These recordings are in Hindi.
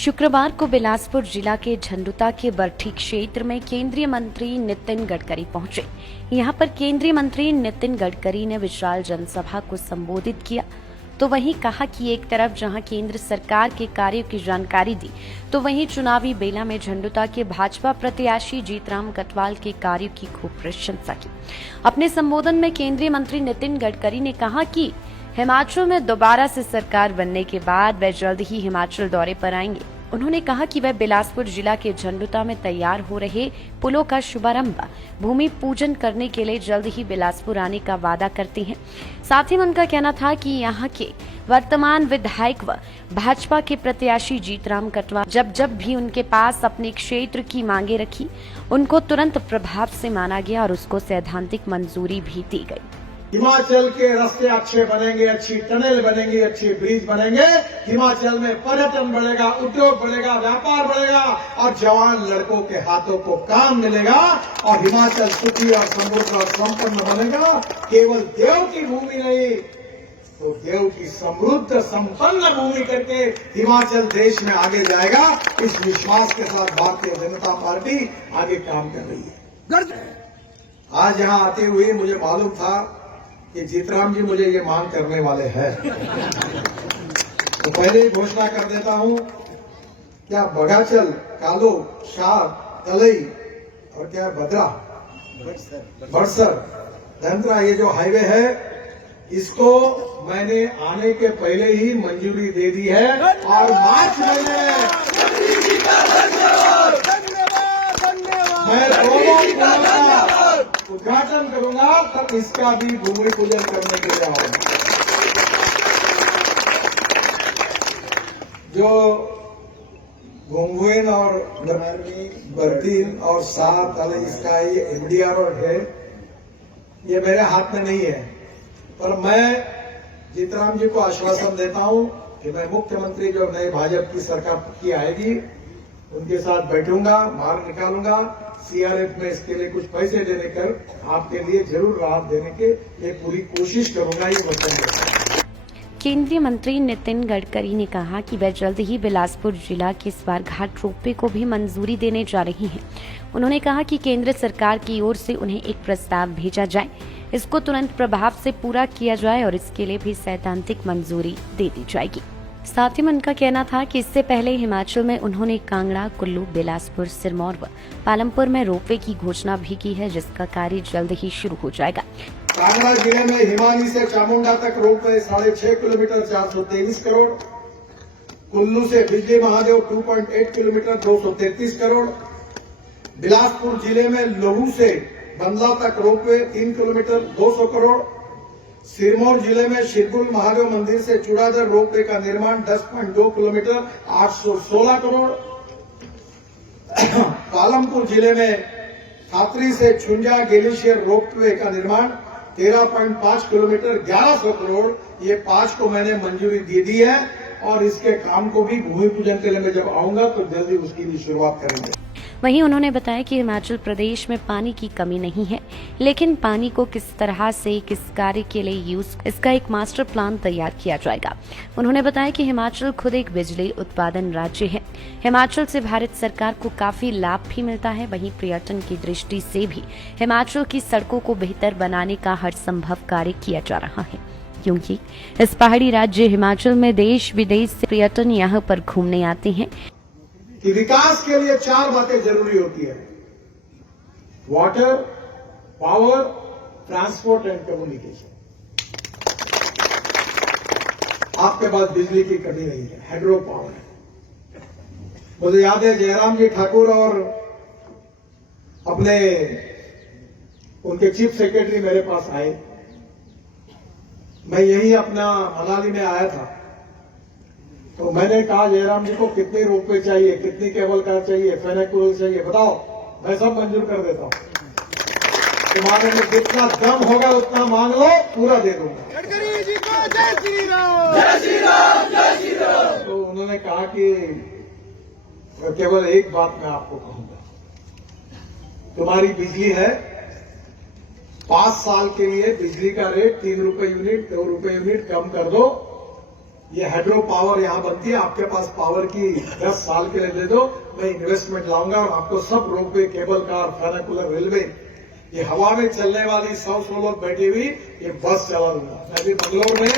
शुक्रवार को बिलासपुर जिला के झंडुता के बरठी क्षेत्र में केंद्रीय मंत्री नितिन गडकरी पहुंचे। यहां पर केंद्रीय मंत्री नितिन गडकरी ने विशाल जनसभा को संबोधित किया। तो वहीं कहा कि एक तरफ जहां केंद्र सरकार के कार्यों की जानकारी दी, तो वहीं चुनावी बेला में झंडुता के भाजपा प्रत्याशी जीतराम कटवाल के कार्यों की खूब प्रशंसा की। अपने संबोधन में केंद्रीय मंत्री नितिन गडकरी ने कहा कि हिमाचल में दोबारा से सरकार बनने के बाद वे जल्द ही हिमाचल दौरे पर आएंगे। उन्होंने कहा कि वे बिलासपुर जिला के झंडुता में तैयार हो रहे पुलों का शुभारंभ भूमि पूजन करने के लिए जल्द ही बिलासपुर आने का वादा करते हैं। साथ ही उनका कहना था कि यहाँ के वर्तमान विधायक व भाजपा के प्रत्याशी जीतराम कटवाल जब भी उनके पास अपने क्षेत्र की मांगे रखी, उनको तुरंत प्रभाव से माना गया और उसको सैद्धांतिक मंजूरी भी दी गई। हिमाचल के रास्ते अच्छे बनेंगे, अच्छी टनल बनेंगी, अच्छे ब्रिज बनेंगे। हिमाचल में पर्यटन बढ़ेगा, उद्योग बढ़ेगा, व्यापार बढ़ेगा और जवान लड़कों के हाथों को काम मिलेगा और हिमाचल सुखी और समृद्ध और संपन्न बनेगा। केवल देव की भूमि नहीं, तो देव की समृद्ध संपन्न भूमि करके हिमाचल देश में आगे जाएगा। इस विश्वास के साथ भारतीय जनता पार्टी आगे काम कर रही है। आज यहां आते हुए मुझे मालूम था कि जीतराम जी मुझे ये मांग करने वाले हैं, तो पहले ही घोषणा कर देता हूं, क्या बगाचल, कालो, शार, तलई और क्या बद्रा, बड़सर, धंतरा, ये जो हाईवे है, इसको मैंने आने के पहले ही मंजूरी दे दी है और मार्च महीने मैं दोनों उद्घाटन करूंगा, तब इसका भी भूमि पूजन करने के लिए आऊंगा। जो घुंगुइन और बर्दीन और सात अले इसका ये एमडीआर रोड है, ये मेरे हाथ में नहीं है, पर मैं जीतराम जी को आश्वासन देता हूं कि मैं मुख्यमंत्री जो नए भाजपा की सरकार की आएगी उनके साथ बैठूंगा, बाहर निकालूंगा, सीआरएफ में इसके लिए कुछ पैसे देने कर आपके लिए जरूर राहत देने के लिए पूरी कोशिश करूंगा। ये वचन। केंद्रीय मंत्री नितिन गडकरी ने कहा कि वे जल्द ही बिलासपुर जिला के स्वार घाट रोपवे को भी मंजूरी देने जा रही हैं। उन्होंने कहा कि केंद्र सरकार की ओर से उन्हें एक प्रस्ताव भेजा जाए, इसको तुरंत प्रभाव से पूरा किया जाए और इसके लिए भी सैद्धांतिक मंजूरी दे दी जाएगी। साथ ही उनका कहना था कि इससे पहले हिमाचल में उन्होंने कांगड़ा, कुल्लू, बिलासपुर, सिरमौर व पालमपुर में रोपवे की घोषणा भी की है, जिसका कार्य जल्द ही शुरू हो जाएगा। कांगड़ा जिले में हिमानी से चामुंडा तक रोपवे 6.5 किलोमीटर 423 करोड़, कुल्लू से बिजली महादेव 2.8 किलोमीटर 233 करोड़, बिलासपुर जिले में लोहू से बंदला तक रोपवे 3 किलोमीटर 200 करोड़, सिरमौर जिले में शिरकुल महादेव मंदिर से चुड़ादर रोपवे का निर्माण 10.2 किलोमीटर 816 करोड़, पालमपुर जिले में खातरी से छुंजा ग्लेशियर रोपवे का निर्माण 13.5 किलोमीटर 1100 करोड़, ये 5 को मैंने मंजूरी दे दी है और इसके काम को भी भूमि पूजन के लिए मैं जब आऊंगा तो जल्दी उसकी भी शुरुआत करेंगे। वहीं उन्होंने बताया कि हिमाचल प्रदेश में पानी की कमी नहीं है, लेकिन पानी को किस तरह से किस कार्य के लिए यूज, इसका एक मास्टर प्लान तैयार किया जाएगा। उन्होंने बताया कि हिमाचल खुद एक बिजली उत्पादन राज्य है। हिमाचल से भारत सरकार को काफी लाभ भी मिलता है। वहीं पर्यटन की दृष्टि से भी हिमाचल की सड़कों को बेहतर बनाने का हर संभव कार्य किया जा रहा है, क्योंकि इस पहाड़ी राज्य हिमाचल में देश विदेश से पर्यटन यहाँ पर घूमने आते हैं। कि विकास के लिए 4 बातें जरूरी होती है: water, power, transport and communication. आपके पास बिजली की कमी नहीं है, हाइड्रो पावर है। मुझे याद है जयराम जी ठाकुर और अपने उनके चीफ सेक्रेटरी मेरे पास आए। मैं यही अपना मनाली में आया था, तो मैंने कहा जयराम जी को कितने रोपवे चाहिए, कितनी केबल कार चाहिए, फेनेकुलर चाहिए, बताओ, मैं सब मंजूर कर देता हूं। तुम्हारे में जितना दम होगा उतना मांग लो, पूरा दे दूंगा। गडकरी जी को जय श्री राम, जय श्री राम, जय श्री राम। तो उन्होंने कहा कि केवल एक बात मैं आपको कहूंगा, तुम्हारी बिजली है, 5 साल के लिए बिजली का रेट 3 रुपए यूनिट, 2 रुपए यूनिट कम कर दो ये हाइड्रो पावर यहाँ बनती है, आपके पास पावर की 10 साल के लिए दे दो, मैं इन्वेस्टमेंट लाऊंगा और आपको सब रोपवे, केबल कार, फर्नाकुलर, रेलवे, ये हवा में चलने वाली 100 लोग बैठी हुई ये बस चला दूंगा। मैं भी बंगलोर में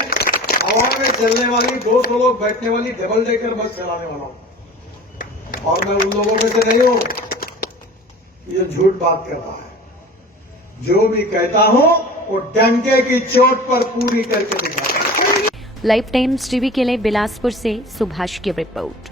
हवा में चलने वाली 200 लोग बैठने वाली डबल डेकर बस चलाने वाला हूं। और मैं उन लोगों में से नहीं हूं ये झूठ बात कर रहा है। जो भी कहता हूं वो डंके की चोट पर पूरी करके दिखाता हूं। लाइफ टाइम्स टीवी के लिए बिलासपुर से सुभाष की रिपोर्ट।